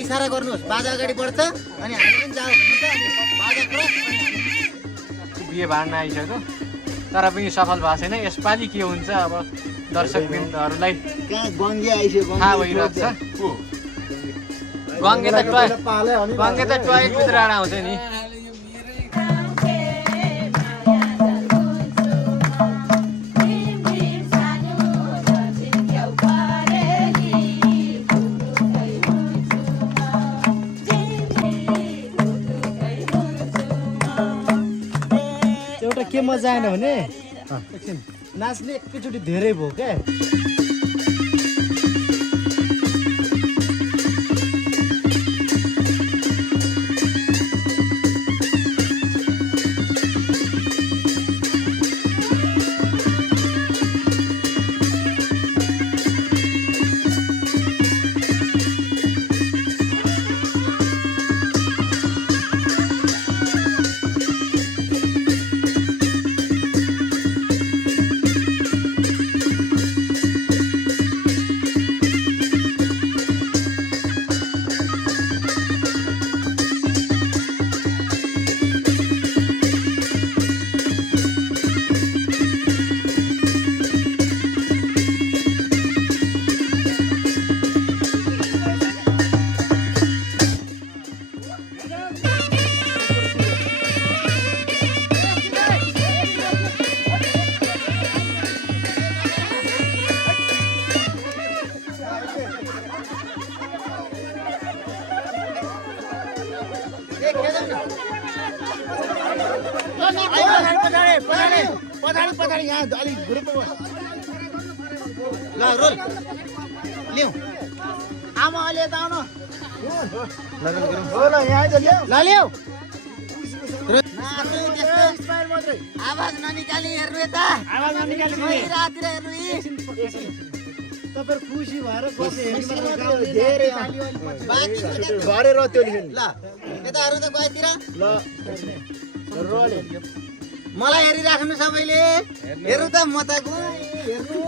मलाई इसारा गर्नुहोस् बाजा अगाडि बढ्छ अनि हामी पनि जाऊ भन्नुहुन्छ अनि बाजा क्रस बिहे भाड्न आइसक्यो तर पनि सफल भएको छैन यसपालि के हुन्छ अब दर्शकवृन्दहरूलाई कहाँ गङ्गे आइसक्यो थाहा भइरहेको छ गङ्गे त टोयलेट भित्र आउँछ नि एउटा के मजा आएन भने एकछिन नाच्ने एकैचोटि धेरै भयो क्या पछाडि यहाँ अलिक ग्रुपमा ल रोल लिउँ आमा अहिले यता आउनु ल ल्याऊ आवाज ननिकाली हेर्नु यता रातिर हेर्नु तपाईहरु खुसी भएर घरे रत्यो ल यता हेर्नु त बाहिरतिर ल रोल मलाई हेरिराख्नु सबैले हेर्नु त म त हेर्नु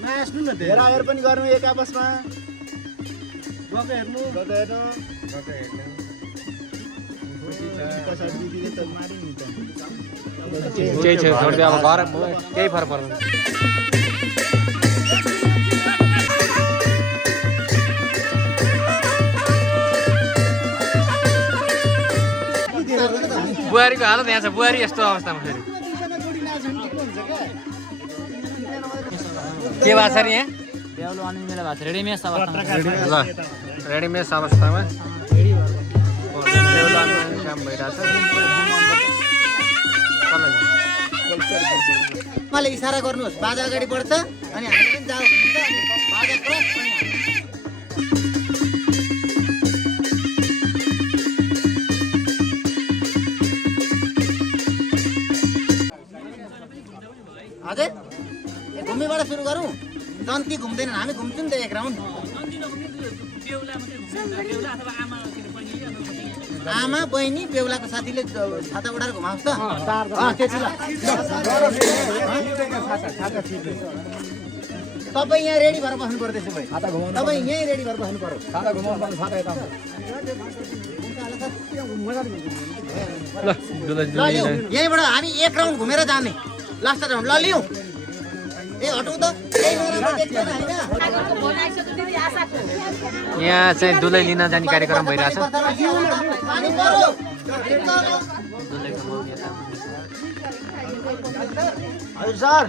नाच्नु न हेरा हेर पनि गर्नु एक आपसमा गएको हेर्नु केही छ छोड्दै अब घर केही फरक पर्दैन बुहारीको हालत यहाँ छ बुहारी यस्तो अवस्थामा फेरि के भएको छ नि यहाँ बेहुलो अनि मेला भएको छ रेडिमेड अवस्थामा ल रेडिमेड अवस्थामा बेहुलो अनि काम भइरहेछ मलाई इसारा गर्नुहोस् बाजा अगाडि बढ्छ अनि हामी पनि जाऊ भन्नुहुन्छ अनि बाजा क्रस अनि हजुर घुम्मीबाट सुरु गरौँ जन्ती घुम्दैनन् हामी घुम्छौँ नि त एक राउन्ड आमा बहिनी बेहुलाको साथीले छाता उडाएर घुमाउँछ त त्यति ल तपाईँ यहाँ रेडी भएर बस्नु पर्यो त्यसो भए तपाईँ यहीँ रेडी भएर बस्नु पर्यो ल लिउँ यहीँबाट हामी एक राउन्ड घुमेर जाने लास्ट राउन्ड ल लिउँ ए हटौ त यहाँ चाहिँ दुलै लिन जाने कार्यक्रम भइरहेछ हजुर सर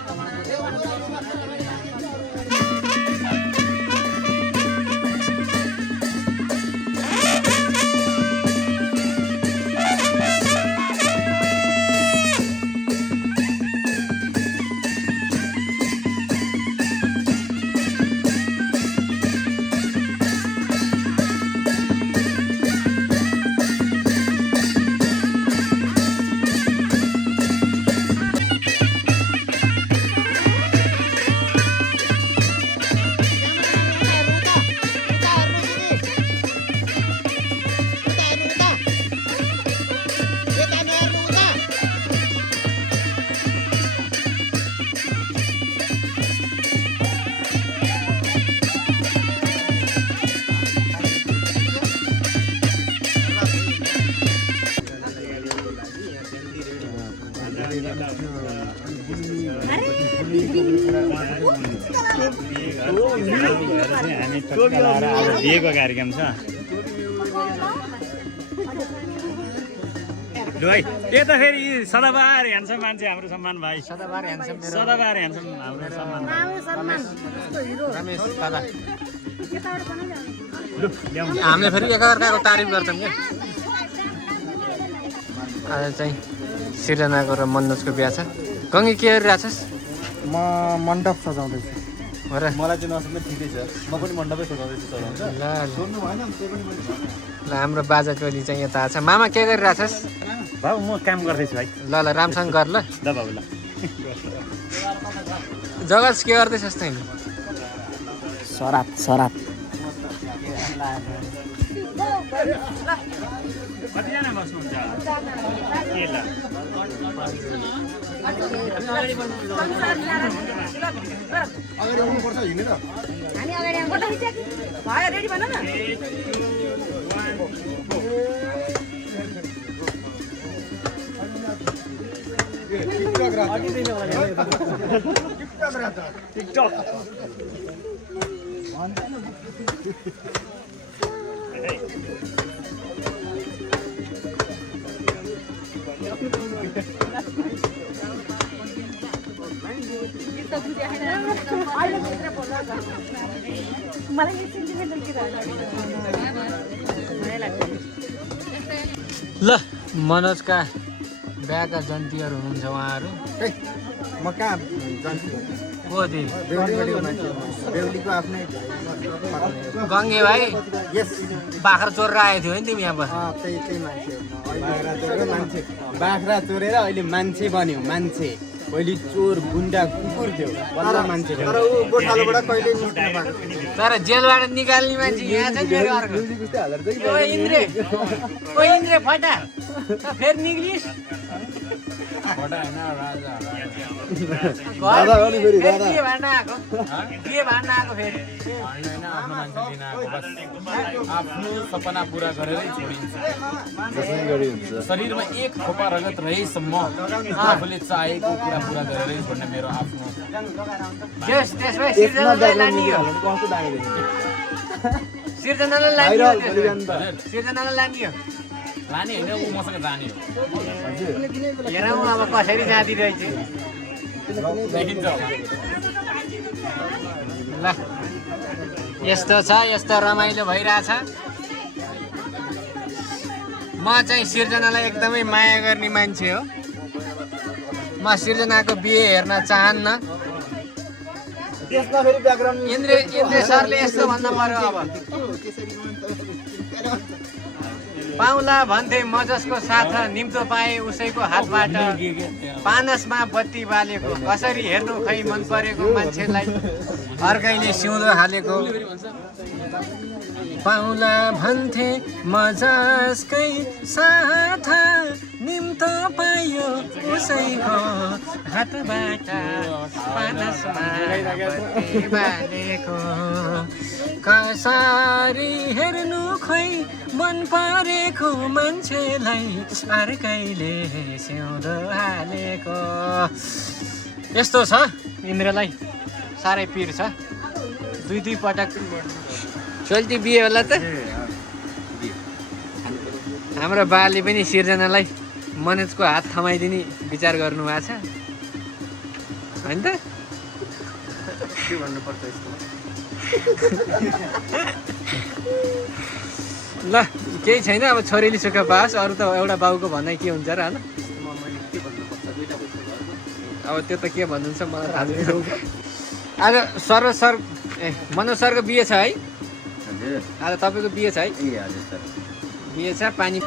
बिहेको कार्यक्रम छ लु है त्यो त फेरि सदाबहार ह्यान्डसम मान्छे हाम्रो सम्मान भाइ सदाबार ह्यान्डसम मेरो सदाबहार ह्यान्डसम हाम्रो सम्मान रमेश दादा लु ल्याउनु हामीले फेरि एकअर्काको तारिफ गर्छौँ क्या आज चाहिँ सृजनाको र मनोजको बिहा छ गङ्गी के गरिरहेछस् म मण्डप सजाउँदैछु हो र मलाई चाहिँ नसम्म ठिकै छ म पनि मण्डपै सजाउँदैछु सजाउँछ ल ल हाम्रो बाजा टोली चाहिँ यता छ मामा के गरिरहेछस् बाबु म काम गर्दैछु भाइ ल ल राम्रोसँग गर ल ल बाबु ल जगत के गर्दैछस् तैँले सरात कतिजना बस्नुहुन्छ के ल अगाडि आउनुपर्छ हिँडेर ल मनोजका बिहाका जन्तीहरू हुनुहुन्छ उहाँहरू म कहाँ जान्छु को दि बेहुलीको आफ्नै गङ्गे भाइ यस बाख्रा चोरेर आएको थियो नि तिमी यहाँ बस त्यही मान्छे मान्छे बाख्रा चोरेर अहिले मान्छे बन्यो मान्छे पहिले चोर गुन्डा कुकुर थियो बल्ल मान्छे तर ऊ गोठालोबाट कहिले निस्किनु भएको तर जेलबाट निकाल्ने मान्छे यहाँ छ नि फेरि अर्को ओ इन्द्रे फटा त फेरि निक्लिस् के भन्न आएको फेरि आफ्नो सपना पुरा गरेरै छोडिन्छ शरीरमा एक थोपा रगत रहेसम्म आफूले चाहेको कुरा पुरा गरेरै छोड्ने मेरो आफ्नो त्यसमा सिर्जनालाई लानियो सिर्जनालाई लानियो लाने होइन ऊ मसँग जाने हो हेरौँ अब कसरी जाँदी रहेछ देखिन्छ ल यस्तो छ यस्तो रमाइलो भइरहेछ म चाहिँ सिर्जनालाई एकदमै माया गर्ने मान्छे हो म सिर्जनाको बिहे हेर्न चाहन्न त्यसमा फेरि ब्याकग्राउन्ड इन्द्रे सरले यस्तो भन्नु पर्यो अब पाउला भन्थे म जसको साथ निम्तो पाएँ उसैको हातबाट पानसमा बत्ती बालेको कसरी हेर्नु खै मन परेको मान्छेलाई अर्कैले सिउँदो हालेको पाउला भन्थे म जसकै साथ निम्तो पायो उसैको हातबाट पानसमा बत्ती बालेको कसरी हेर्नु खोइ मन परेको मान्छेलाई अर्कैले सिउँदो हालेको यस्तो छ इन्द्रलाई साह्रै पिर छ दुई पटक चल्ती बिहे होला त हाम्रो बाले पनि सिर्जनालाई मनोजको हात थमाइदिने विचार गर्नुभएको छ होइन त के भन्नुपर्छ यस्तो ल केही छैन अब छोरीली सुख पास अरू त एउटा बाउको भनाइ के हुन्छ र होइन अब त्यो त के भन्नुहुन्छ मलाई थाहा छैन आज सर मनोज सरको बिहे छ है आज तपाईँको बिहे छ है बिहे छ पानी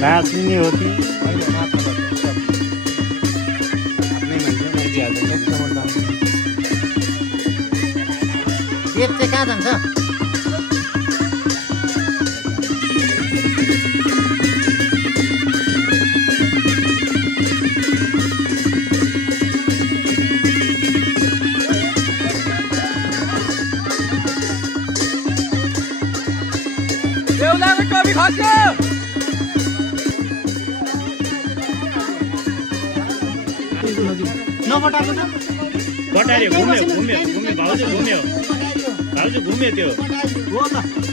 नाच्ने होती गेट चाहिँ कहाँ जान्छ कवि खस्यो नपटाएको न बटार्यो घुम्यो भाउजू घुम्यो त्यो हो त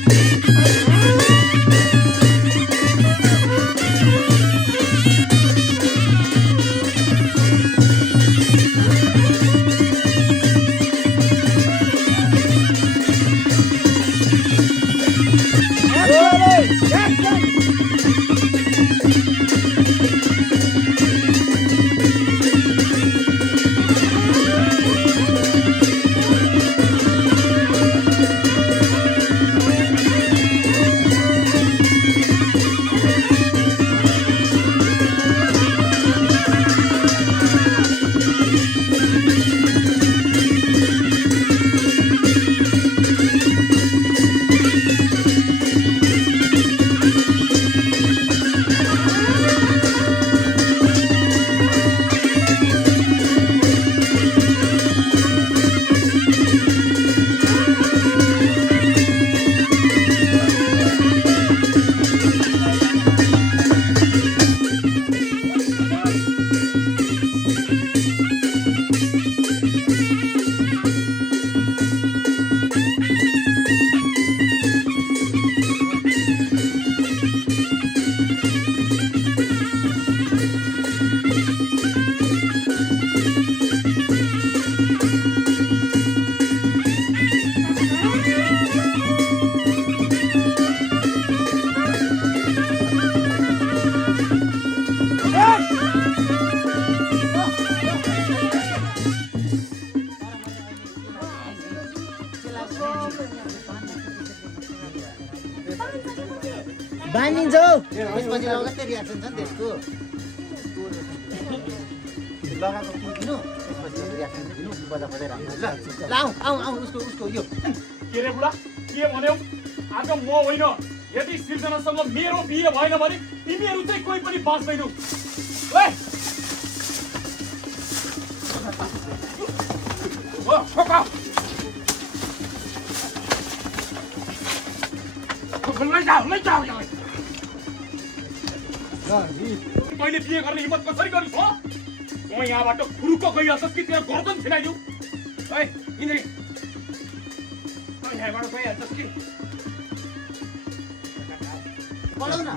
बानिन्छ हौ त्यसपछि लगत्तै रियाक्सन छ नि त्यसको लगाएको किनिदिनु त्यसपछि रियाक्सन दिनु बजा बजाइ राख्नु ल आऊ उसको यो के रे बुढा के भन्यौ आज म होइन यदि सृजनासँग मेरो बिहे भएन भने तिमीहरू चाहिँ कोही पनि बाँच्दैनौ मैले बिहे गर्ने हिम्मत कसरी गरिस् हो म यहाँबाट खुरुक्क गइहाल्छस् कि तेरो गर्दन छिनाइदिउ यहाँबाट गइहाल्छस् कि पढाउ न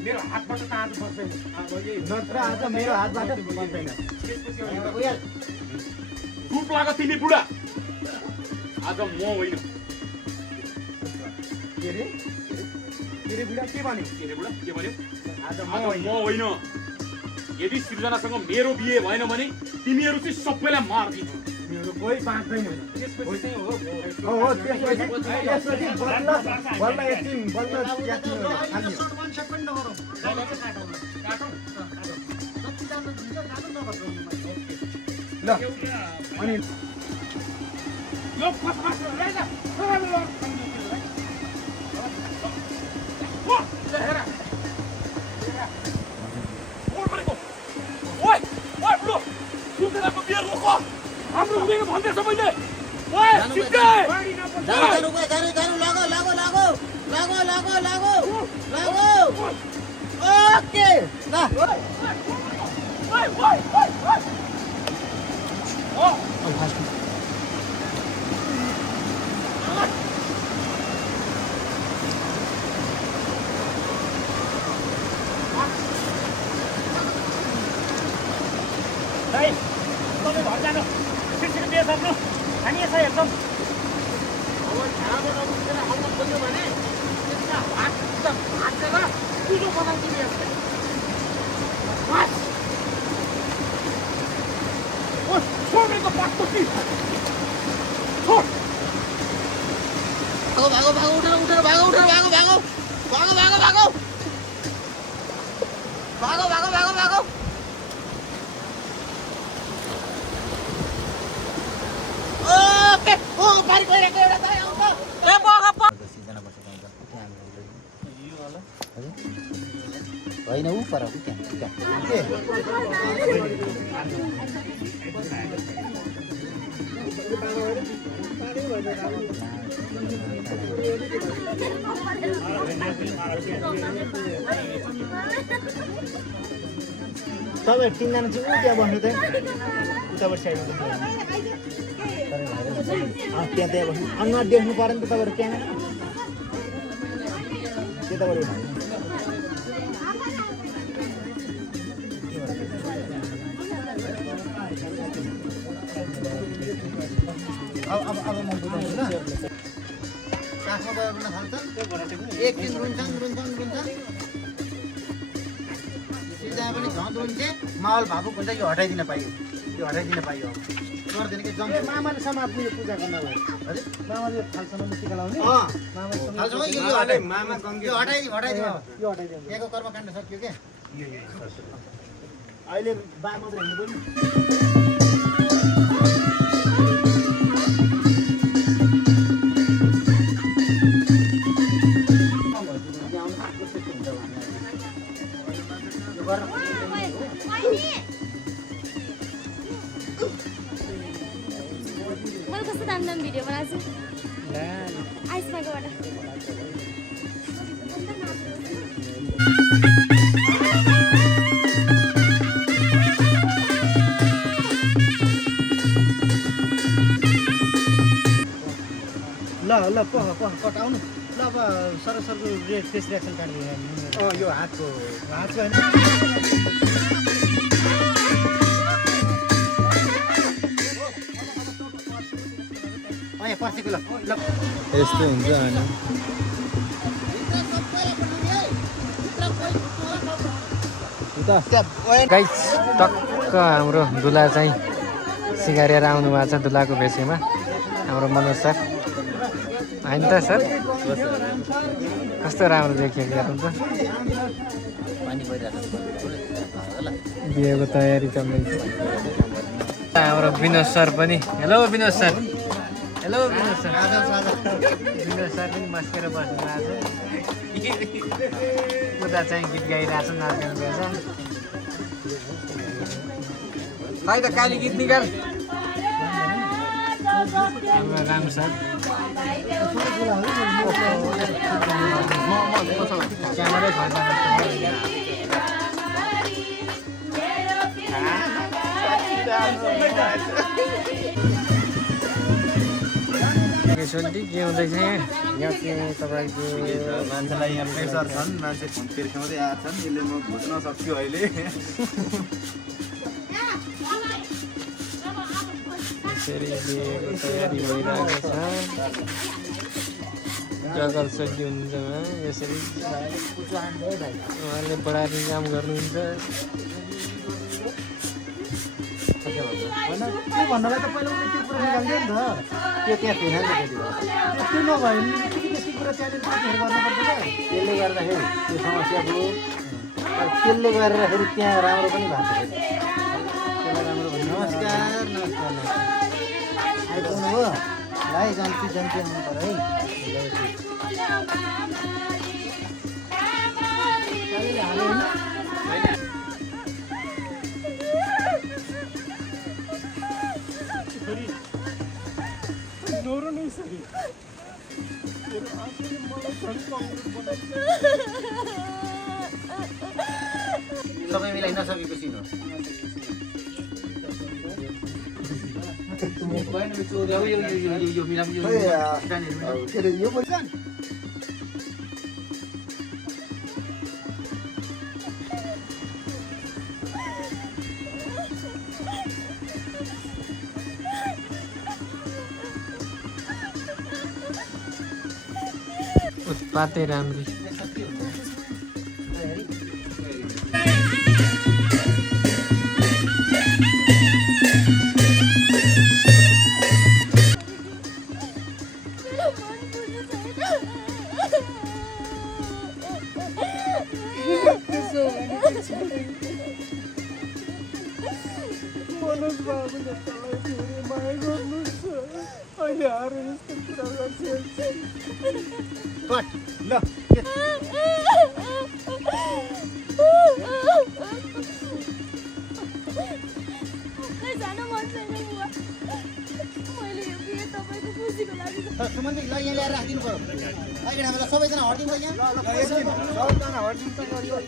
मेरो हातबाट त आज बस्दैन नत्र आज मेरो हातबाट बन्दैन रूप लाग तिमी बुढा आज म होइन के रे बुढा के भन्यो आज म होइन यदि सृजनासँग मेरो बिहे भएन भने तिमीहरू चाहिँ सबैलाई मार्दिनु मेरो कोही बाँच्दैन त्यसपछि चाहिँ हो त्यसपछि बल्ल एकछिन बल्ल ल अनि हाम्रो हुँदैन भन्दैछ मैले ओके ल तपाईँ घर जानु छिटो बिहे सक्नु हामी यसो हेर्छौँ भागो ओके ओ बारी गइरहेको एउटा त आउँछ ए बगा सिजना बस्छ होइन उ पर तपाईँ तिनजना चाहिँ ऊ त्यहाँ बस्नु त उताबाट साइडमा त्यहाँ बस्नु अनुहार देख्नु पऱ्यो नि त तपाईँहरू क्यामेरा त्यताबाट अब म बुझाउँछु ल काखमा गएर रुन थाल्छन् एकछिन रुन्छन् जहाँ पनि झन् रुन्छे माहौल भावुक हुन्छ यो हटाइदिन पाइयो अब गर्दैन कि जम्प मामाले समात्नु यो पूजा गर्न भयो हजुर मामाले थालसम्म टिका लाउने थालसम्म यो हटाइदिउँ यहाँको कर्मकाण्ड सकियो क्या अहिले बा मात्र हेर्नु पऱ्यो मैले कस्तो दाम भिडियो बनाएको छु आइसमाकोबाट ल ल कट आउनु ल अब सरसरको फेस रिएक्सन काट्दिनु यो हातको होइन यहाँ पर्सिको ल यस्तो हुन्छ होइन गाइस टक्क हाम्रो दुला चाहिँ सिगारेर आउनु भएको छ दुलाको भेषमा हाम्रो मनोज सर होइन त सर कस्तो राम्रो देखियो हेर्नु त बिहेको तयारी चल्दैछ हाम्रो विनोद सर पनि hello Vinod sir hello Vinod sir Vinod sir पनि मस्केर बस्नु भएको छ उता चाहिँ गीत गाइरहेको छ नाच्नु रहेछ खै त काली गीत निकाल हाम्रो राम सर क्यामेरै सोल्टी के हुँदैछ यहाँ चाहिँ तपाईँको मान्छेलाई यहाँ प्रेसर छन् मान्छे फोन तिर्खाउँदै आएको छन् यसले म बुझ्न सक्छु अहिले यसरी बिहेको तयारी भइरहेको छ जगल सोल्टी हुनुहुन्छ यसरी उहाँले बढारी काम गर्नुहुन्छ त्यो भन्नलाई त पहिला उसले त्यो कुरा निकाल्दैन नि त त्यो त्यहाँ थिएन नि त्यो नभयो भने त्यति कुरा त्यहाँनिर गर्नुपर्छ त्यसले गर्दाखेरि त्यो समस्या भयो त्यसले गरेर फेरि त्यहाँ राम्रो पनि भएको छ त्यसलाई राम्रो भयो नमस्कार नमस्कार आइपुग्नु हो भाइ जन्ती जन्ती आउनु पऱ्यो है सबै मिलाई नसकेको सिन हो उत्पातै राम्री कट ल सुमन्ती ल यहाँ ल्याएर राखिदिनु पर्यो अहिले हामीलाई सबैजना हटिदिनु यहाँ सबैजना हटिदिनु